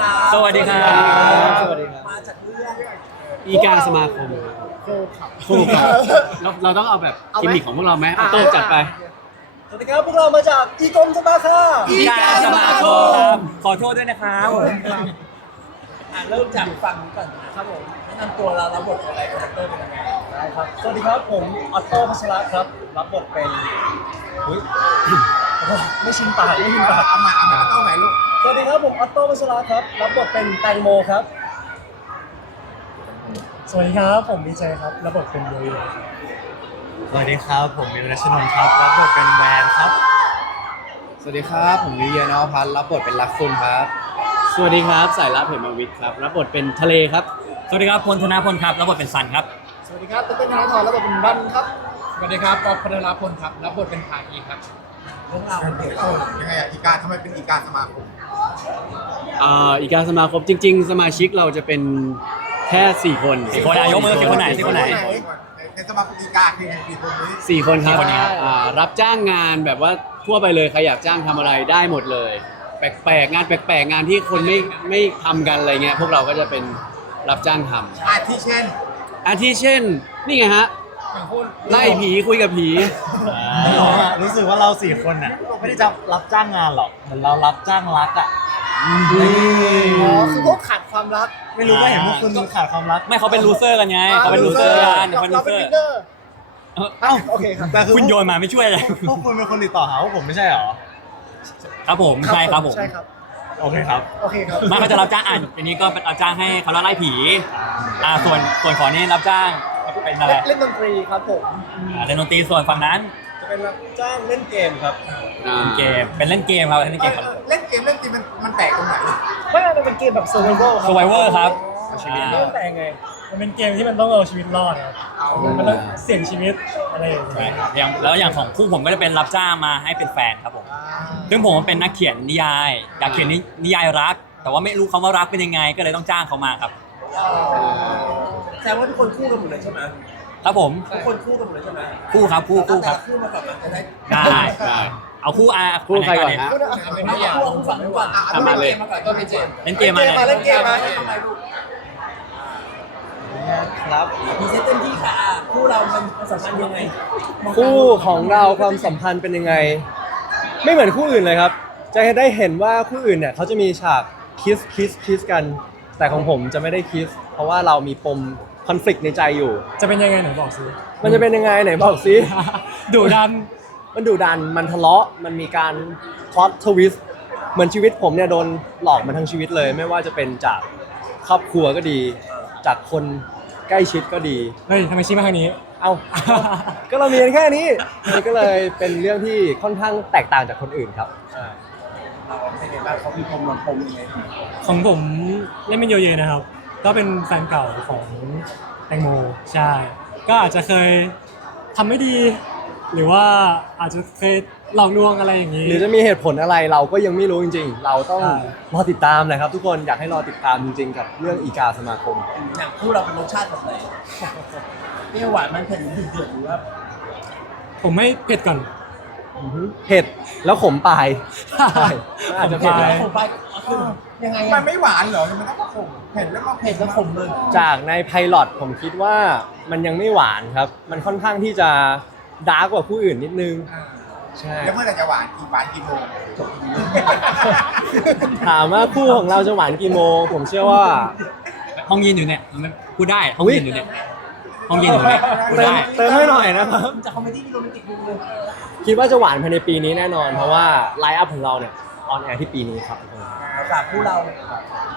ครับ สวัสดีครับ สวัสดีครับ มาจากเรื่องอีกาสมาคมคู่ครับเราเราต้องเอาแบบกิมมิคของพวกเราไหมเอาโต้จัดไป สวัสดีครับพวกเรามาจากอีกรมสมาค่ะอีกาสมาคม ขอโทษด้วยนะครับผมอะเริ่มจากฝั่งนี้ก่อนนะครับผมแนะนำตัวเรารับบทอะไรคาแรคเตอร์เป็นยังไงได้ครับ สวัสดีครับผมออโต้พัชระครับ รับบทเป็นอุ้ยไม่ชินปากไม่ชินปากเอามาเอามาเอาใหม่ลูก สวัสดีครับผมออโต้พัชระครับรับบทเป็นแตงโมครับ สวัสดีครับ ผมดีเจครับรับบทเป็นโยโย่สวัสดีครับผมมิวรัชนนท์ครับรับบทเป็นแวนครับ สวัสดีครับ ผมวิเวียนอพัฒน์รับบทเป็นรักคุณครับ สวัสดีครับสายลับเหมมาวิทย์ครับรับบทเป็นทะเลครับ สวัสดีครับพลธนาพลครับรับบทเป็นซันครับ สวัสดีครับต้นธนาธรรับบทเป็นบันครับ สวัสดีครับป๊อปพัทรพลครับรับบทเป็นภาคีครับ เรื่องราวมันเกิดเอขึ้นอยังไงอะอีกาทำไมเป็นอีกาสมาคม อ่าอีกาสมาคมจริง ๆ สมาชิกเราจะเป็นแค่สี่คนสี่คนอะยกมือสี่คนไหนสี่คนไหน ในสมาคมอีกาคือไงสี่คนนี้สี่คนครับสี่คนนี้ครับ อ่ารับจ้างงานแบบว่าทั่วไปเลยใครอยากจ้างทำอะไรได้หมดเลย แปลกๆงานแปลกๆงานที่คนไม่ไม่ทำกันอะไรเงี้ยพวกเราก็จะเป็นรับจ้างทำอาทิเช่นอาทิเช่นนี่ไงฮะอย่างพูดไล่ผีคุยกับผีเราอะรู้สึกว่าเราสี่คนน่ะไม่ได้จะรับจ้างงานหรอกเหมือนเรารับจ้างรักอะ อ๋อคือพวกขาดความรัก ไม่รู้ว่าเห็นพวกคุณขาดความรักไม่เขาเป็นลูเซอร์กันไงเขาเป็นลูเซอร์กันเขาเป็นลูเราเซเป็นอวิร์นเนอร์เอ้าโอเคครับ แต่คือคุณโยนมาไม่ช่วยเลยพวกคุณเป็นคนติดต่อหาว่าผมไม่ใช่เหรอ ครับผมใช่ครับผมใช่ครับ โอเคครับ โอเคครับไมาเขาจะรับจ้างอ่านอันนี้ก็เป็นรับจ้างให้เขาไล่ผีอ่าส่วนส่วนขอนี่รับจ้างเป็นอะไรเล่นดนตรีครับผมอ่าเล่นดนตรีส่วนฝั่งนั้นจะเป็นรับจ้างเล่นเกมครับอ่าเป็นเกมเป็นเล่นเกมครับเล่นเกมครับ แตกตรงไหนไม่มันเป็นเกมแบบ survival ครับ Survivor ครับชีวิตมันแต่งไง มันเป็นเกมที่มันต้องเอาชีวิตรอดครับมันต้องเสี่ยงชีวิตอะไรอย่างใช่เงี้ยครับอย่างแล้วอย่างของคู่ผมก็จะเป็นรับจ้างมาให้เป็นแฟนครับผม ซึ่งผมเป็นนักเขียนนิยาย อยากเขียนนินิยายรัก แต่ว่าไม่รู้คำว่ารักเป็นยังไง ก็เลยต้องจ้างเขามาครับ แสดงว่าทุกคนคู่กันหมดเลยใช่ไหมครับผม ทุกคนคู่กันหมดเลยใช่ไหมคู่ครับคู่คู่ครับ แต่ละคู่มาก่อนมันจะได้ ได้ ได้ เอาคู่อาคู่ใครก่อนฮะคู่นะเอาคู่เอาคู่ฝั่งนู้นก่อนทำมาเลยมาก่อนก็เป็นเจมเล่นเกมมาเลยเล่นเกมมาเล่นเกมมาทำไมลูกครับมีเซตเต็มที่ค่ะอะคู่เรามันมันสัมพันธ์ยังไงมองตามคู่ของเราความสัมพันธ์เป็นยังไง ไม่เหมือนคู่อื่นเลยครับ จะได้เห็นว่าคู่อื่นเนี่ยเขาจะมีฉากคิสคิสคิสกัน แต่ของผมจะไม่ได้คิสเพราะว่าเรามีปมคอนฟ lict ในใจอยู่ จะเป็นยังไงหนูบอกสิมันจะเป็นยังไงไหนบอกสิ ดุดัน มันดุดันมันทะเลาะมันมีการพล็อตทวิสเหมือนชีวิตผมเนี่ยโดนหลอกมาทั้งชีวิตเลย ไม่ว่าจะเป็นจากครอบครัวก็ดี จากคนใกล้ชิดก็ดี เฮ้ยทำไมชี้มาทางนี้ เอา ก็เรามีกันแค่นี้มันก็เลยเป็นเรื่องที่ค่อนข้างแตกต่างจากคนอื่นครับเราเป็นไงบ้างเขามีปมมันปมยังไงของผมเล่นเป็นโยเยนะครับ ก็เป็นแฟนเก่าของแตงโมใช่ ก็อาจจะเคยทำไม่ดี หรือว่าอาจจะเคยหลอกลวงอะไรอย่างนี้ หรือจะมีเหตุผลอะไรเราก็ยังไม่รู้จริง ๆ เราต้องใช่ รอติดตามนะครับ ทุกคนอยากให้รอติดตามจริง ๆ กับเรื่องอีกาสมาคม อย่างคู่เราเป็นรสชาติแบบไหนเปรี้ยวหวานมันเผ็ดหรือเดือดหรือว่าผมไม่เผ็ดก่อน เผ็ดแล้วขมปลายใช่มันอาจจะเผ็ดขมปลายนะผมไปคือยังไงมัอะนไม่หวานเหรอ มันต้องขมเผ็ดแล้วมาเผ็ดแล้วขมเลย จากในไพลอตผมคิดว่ามันยังไม่หวานครับ มันค่อนข้างที่จะ ดาร์กกว่าคู่อื่นนิดนึง ใช่ แล้วเมื่อไหร่จะหวานกี่หวานกี่โมงจบถามว่าคู่ของเราจะหวานกี่โมง ผมเชื่อว่า ห้องยืนอยู่เนี่ยมันพูดได้ห้องอุ๊ยยืนอยู่เนี่ยห้องยืนอยู่เนี่ยพูดเติมได้เติมให้หน่อยนะครับจากคอมเมดี้ที่โรแมนติกมุมเลยคิดว่าจะหวานภายในปีนี้แน่นอน เพราะว่าไลฟ์อัพของเราเนี่ยออนแอร์ที่ปีนี้ครับทุกคนฝากคู่เรา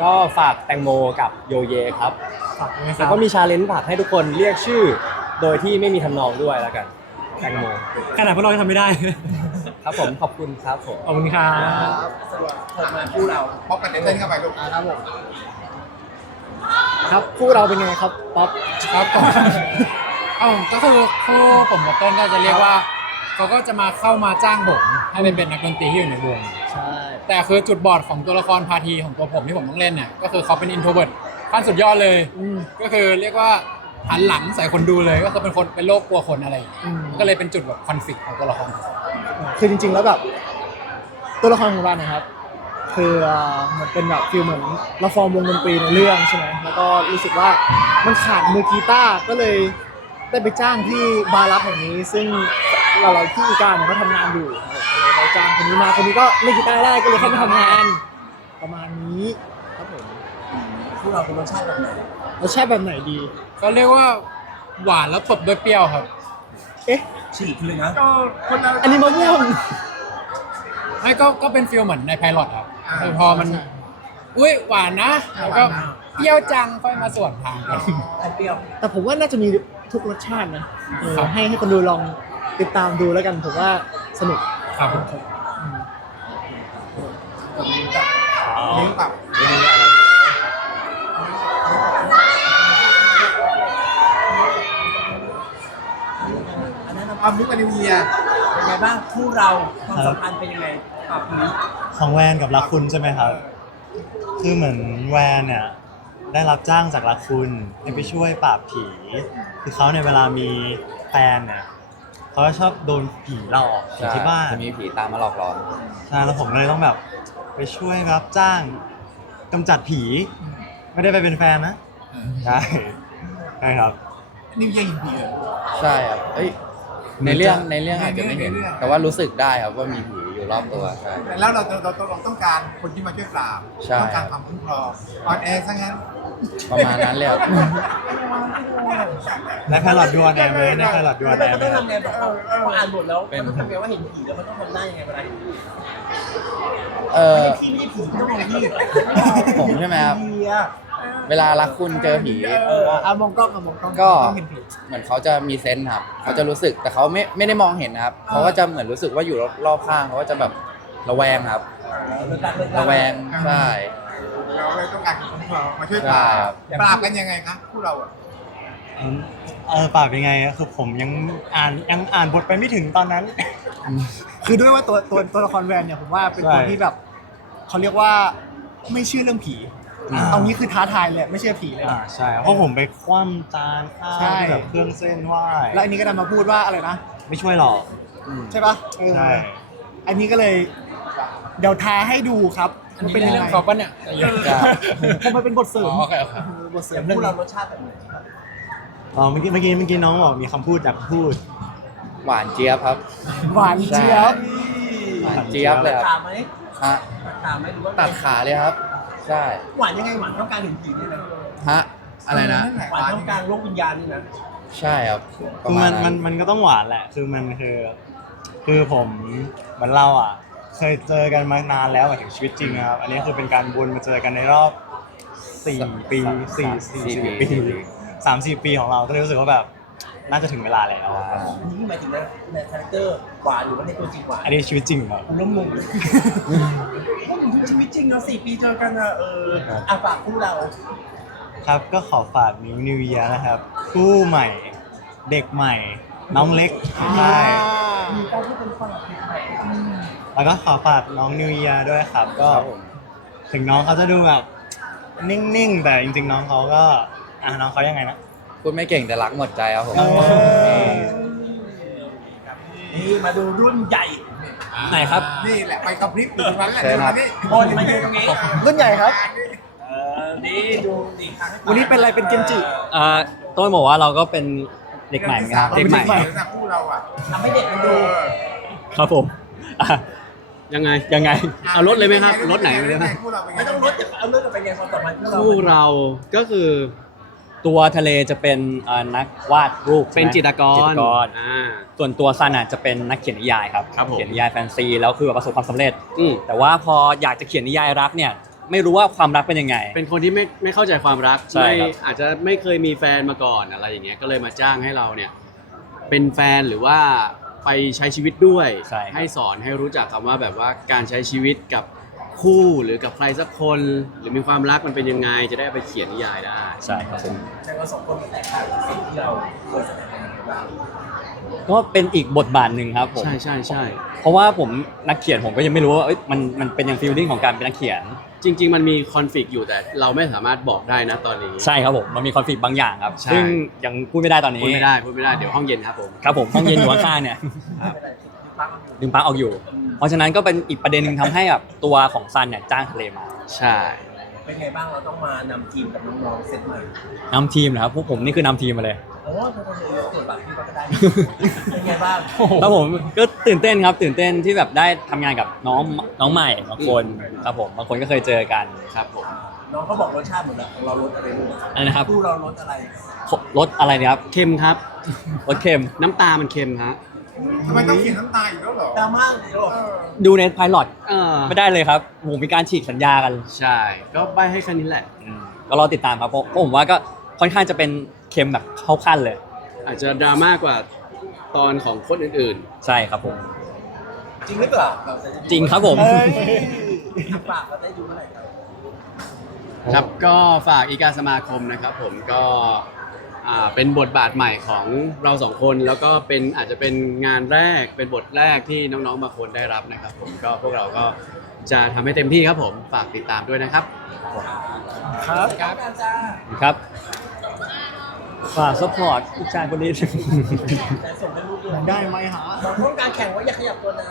ก็ฝากแตงโมกับโยเยครับ ฝากด้วยนะคแล้รัวบก็มีชาเลนจ์ฝากให้ทุกคนเรียกชื่อ โดยที่ไม่มีทำนองด้วยแล้วกัน แตงโมขนาดพวกเรายังทำไม่ได้ ครับผมขอบคุณครับผม ขอบคุณครับสรุปเปิดมาคู่เราป๊อปกันเต้นเข้าไปลูกครับผมครับคู่เราเป็นไงครับป๊อป ครับผมเอ้าก็คือคู่ผมกับต้นก็จะเรียกว่าเขาก็จะมาเข้ามาจ้างผมให้ไปเป็นนักดนตรีที่อยู่ในวง ใช่แต่คือจุดบอดของตัวละครพาทีของตัวผมที่ผมต้องเล่นเนี่ยก็คือเขาเป็นอินโทรเวิร์ตขั้นสุดยอดเลยก็คือเรียกว่า หันหลังใส่คนดูเลยก็คือเป็นคนเป็นโรคกลัวคนอะไรอย่างเงี้ยก็เลยเป็นจุดแบบคอนฟ lict ของตัวละคร คือจริงๆแล้วแบบตัวละครของเรานะครับคคือเอ่อเหมือนเป็นแบบฟิลเหมือนเราฟอร์มวงดนตรีในเรื่องใช่ไหมแล้วก็รู้สึกว่ามันขาดมือกีตาร์ก็เลยได้ไปจ้างที่บาร์ลับแห่งนี้ ซึ่งเราเราที่อีการเนี่ยเขาทำงานอยู่ก็เลยได้จ้างคนนี้มาคนนี้ก็เล่นกีตาร์ได้ก็เลยเข้ามาทำงาน ประมาณนี้ ครับผมพวกเราเป็นรสชาติแบบไหนรสชาติแบบไหนดี ก็เรียกว่าหวานแล้วตบด้วยเปรี้ยวครับ เอ๊ะฉีกเลยนะอันนี้มะม่วง ไม่ก็ก็เป็นฟิลเหมือนในไพลอตครับคือพอมัน อุ้ยหวานนะแล้วก็เปรี้ยวจังค่อยมาส่วนทางกันไอเปรี้ยว แต่ผมว่าน่าจะมีทุกรสชาตินะเออครับให้ให้คนดูลองติดตามดูแล้วกันผมว่าสนุกครับผมอันนั้น ความรู้กันนิวเยียเป็นไงบ้างคู่เราความสัมพันธ์เป็นยังไงปรับนี้ของแวนกับรักคุณใช่ไหมครับ คือเหมือนแวนเนี่ยได้รับจ้างจากรักคุณให้ไปช่วยปราบผี คือเขาเนี่ยเวลามีแฟนเนี่ยเขาจะชอบโดนผีหลอกอยู่ที่บ้าน จะมีผีตามมาหลอกหลอนใช่แล้วผมก็เลยต้องแบบ ไปช่วยรับจ้างกำจัดผี ไม่ได้ไปเป็นแฟนนะ ใช่ใช่ครับนิวเยียเห็นผีเหรอใช่ครับเอ้ย ในเรื่องในเรื่องอาจจะไม่เห็นแต่ว่ารู้สึกได้ครับว่ามีผีอยู่รอบตัวใช่ แล้วเราเราเราเราต้องการคนที่มาช่วยปราบใช่ ต้องการความคุ้มครองออนแอร์ซะงั้นประมาณนั้นเลยครับในแพลอดดูออนแอร์ไหมในแพลอดดูออนแล้แอวร์ไหมต้องครับทำไงแบบว่าพออ่านบทแล้วเป็นมันต้องทำไงว่าเห็นผีแล้วมันต้องทำหน้ายังไงเวลาเห็นผีเออไม่ใช่พี่ไม่ใช่ผีต้องมองพี่ผมใช่ไหมครับเฮีย เวลารักคุณเจอผี เอออะมองกล้องอะมองกล้องก็ต้องเห็นผีเหมือนเขาจะมีเซนส์ครับเขาจะรู้สึกแต่เขาไม่ไม่ได้มองเห็นนะครับเขาก็จะเหมือนรู้สึกว่าอยู่รอบข้างเขาก็จะแบบระแวงครับ เลิกรักเลิกรักระแวงใช่เราเลยต้องการความคุ้มครองมาช่วยปใช่ราครับบปราบกันยังไงคะพวกเราอะเออปราบยังไงอะคือผมยังอ่านยังอ่านบทไปไม่ถึงตอนนั้น คือด้วยว่าตัวตัวตัวละครแวนเนี่ยผมว่าเป็นใช่ตัวที่แบบเขาเรียกว่าไม่เชื่อเรื่องผี อ่า เอางี้คือท้าทายเลยไม่เชื่อผีเลยอ่าใช่เพราะผมไปคว่ำจานข้าวใช่ ที่แบบเครื่องเส้นไหว้แล้วอันนี้ก็ดันมาพูดว่าอะไรนะ ไม่ช่วยหรอกใช่ปะเออใช่อันนี้ก็เลย เดี๋ยวท้าให้ดูครับอันมันนี้เป็นในยังเรื่ไงองเขาปะเนี่ยจ้ะผมมันเป็นบทเสริอ๋มอโอเคโอเคเออบทเสริอมย่างเรื่องคู่เรารสชาติแบบไหนอ๋อเมื่อกี้เมื่อกี้เมื่อกี้น้องบอกมีคำพูดอยากพูด หวานเจี๊ยบครับ หวานเจี๊ยบ หวานเจี๊ยบเลยครับถามไหมฮะถามไหมหรือว่าตัดขาเลยครับ ใช่หวานยังไงหวานต้องการเห็นผีเนี่ยนะฮะอะไรนะ หวานต้องการโลกวิญญาณนี่นะใช่ครับปคืระอมามัณนนั้มันนมันก็ต้องหวานแหละ คือมันคือ คือผมเหมือนเราอะ เคยเจอกันมานานแล้วหมายถึงชีวิตจริงนะครับ อันนี้คือเป็นการวนมาเจอกันในรอบสี่ปีสี่สี่สี่สี่ปีปีสามสี่ปีของเราก็เลยรู้สึกว่าแบบ น่าจะถึงเวลาแล้วอ่าอันนี้หมายถึงในในคาแรคเตอร์หวานหรือว่าในตัวจริงหวานอันนี้ชีวิตจริงครับผมเริ่มงงเลยพูดถึง ชีวิตจริงเนาะสี่ปีเจอกันอะเอออะฝากคู่เรา ครับก็ขอฝากมิวนิวเยียนะครับ คู่ใหม่ เด็กใหม่ น้องเล็กใช่มีการที่เป็นคนแบบใหม่แล้วก็ขอฝากน้องนิวเยียด้วยครับ ก็ครับผม ถึงน้องเขาจะดูแบบนิ่งๆ แต่จริง ๆ น้องเขาก็อะน้องเขายังไงนะ พูดไม่เก่งแต่รักหมดใจครับผม เออ นี่มาดูรุ่นใหญ่ ไหนครับ นี่แหละไปกระพริบอยู่ตรงนั้นแหละเชิญครับนี่โอนมายืนตรงนี้รุ่นใหญ่ครับ เออนี่ดูดีครั้งวันนี้เป็นอะไรเป็นเกนจิ เอ่อต้องบอกว่าเราก็เป็นเด็กใหม่เหมือนกันเด็กใหม่ เด็กนะคู่เราอะทำให้เด็กมันดูครับผมอะยังไงยังไงเอารถเลยไหมครับรถไหนเลยไหมคู่เราเป็นไงไม่ต้องลดเอาเรื่องกันไปไงความสัมพันธ์คู่เรา คู่เราก็คือ ตัวทะเลจะเป็นเอ่อนักวาดรูปใช่ไหมเป็นจิตรกรจิตรกร อ่า ส่วนตัวซันอะจะเป็นนักเขียนนิยายครับ ครับผม เขียนนิยายแฟนซีแล้วคือแบบประสบความสำเร็จ อืมแต่ว่าพออยากจะเขียนนิยายรักเนี่ยไม่รู้ว่าความรักเป็นยังไง เป็นคนที่ไม่ไม่เข้าใจความรักใช่ไม่ครับ อาจจะไม่เคยมีแฟนมาก่อนอะไรอย่างเงี้ยก็เลยมาจ้างให้เราเนี่ย เป็นแฟนหรือว่าไปใช้ชีวิตด้วยใช่ครับให้สอนให้รู้จักคำว่าแบบว่าการใช้ชีวิตกับ คู่หรือกับใครสักคน หรือมีความรักมันเป็นยังไง จะได้เอาไปเขียนนิยายได้ ใช่ครับผมแต่ว่าสองคนมันแตกต่างจากสิ่งที่เราเคยแสดงกันมาบ้างก็เป็นอีกบทบาทหนึ่งครับผม ใช่ใช่ใช่เพราะว่าผมนักเขียนผมก็ยังไม่รู้ว่าเอ้ยมันมันเป็นอย่างฟีลลิ่งของการเป็นนักเขียน จริง ๆ มันมีคอนฟ lict อยู่แต่เราไม่สามารถบอกได้นะตอนนี้ ใช่ครับผมมันมีคอนฟ lict บางอย่างครับ ใช่ ซึ่งยังพูดไม่ได้ตอนนี้พูดไม่ได้พูดไม่ได้เดี๋ยวห้องเย็นครับผม ครับผมห้องเย็นอยู่ข้างๆเนี่ยไม่เป็นไรติดตั้งอยู่ ดึงปลั๊กออกอยู่ เพราะฉะนั้นก็เป็นอีกประเด็นหนึ่งทำให้แบบตัวของซันเนี่ยจ้างทะเลมาใช่เป็นไงบ้างเราต้องมานำทีมกับน้องๆเซตใหม่นำทีมนะครับพวกผมนี่คือนำทีมมาเลย โอ้เป็นคนเดียวตรวจบัตรพี่ก็ได้ เป็นไงบ้างครับผมก็ตื่นเต้นครับตื่นเต้นที่แบบได้ทำงานกับน้องน้องใหม่บางคนครับผมบางคนก็เคยเจอกันครับผมน้องเขาบอกรสชาติหมดแล้วของเรารสอะไรลูกอะไรนะครับคู่เรารสอะไรรสอะไรนะครับ เค็มครับ รสเค็มน้ำตามันเค็มฮะ ทำไมต้องเขียนน้ำตาอีกแล้วเหรอดราม่าเลยลูกเออดูในพายロเออไม่ได้เลยครับผมมีการฉีกสัญญากันใช่ ก็ใบให้แค่นี้แหละก็รอติดตามครับเพราะเพราะผมว่าก็ค่อนข้างจะเป็นเค็มแบบเข้าขั้นเลย อาจจะดราม่ากว่าตอนของคนอื่นใช่ครับผม จริงหรือเปล่าเราจะได้ดูจริงครับผม ปากเราได้ดูเมื่อไหร่ครับ ๆ ครับก็ฝากอีกาสมาคมนะครับ ผมก็ อ่าเป็นบทบาทใหม่ของเราสองคนแล้วก็เป็นอาจจะเป็นงานแรกเป็นบทแรกที่น้องๆบางคนได้รับนะครับ ผมก็พวกเราก็จะทำให้เต็มที่ครับผมฝากติดตามด้วยนะครับ ครับครับจ้าครับฝากซัพพอร์ตผู้ชายคนนี้ แต่ส่งให้ลูกด้วยได้ไหมหาบอกต้องการแข่งว่าอย่าขยับตัวนะ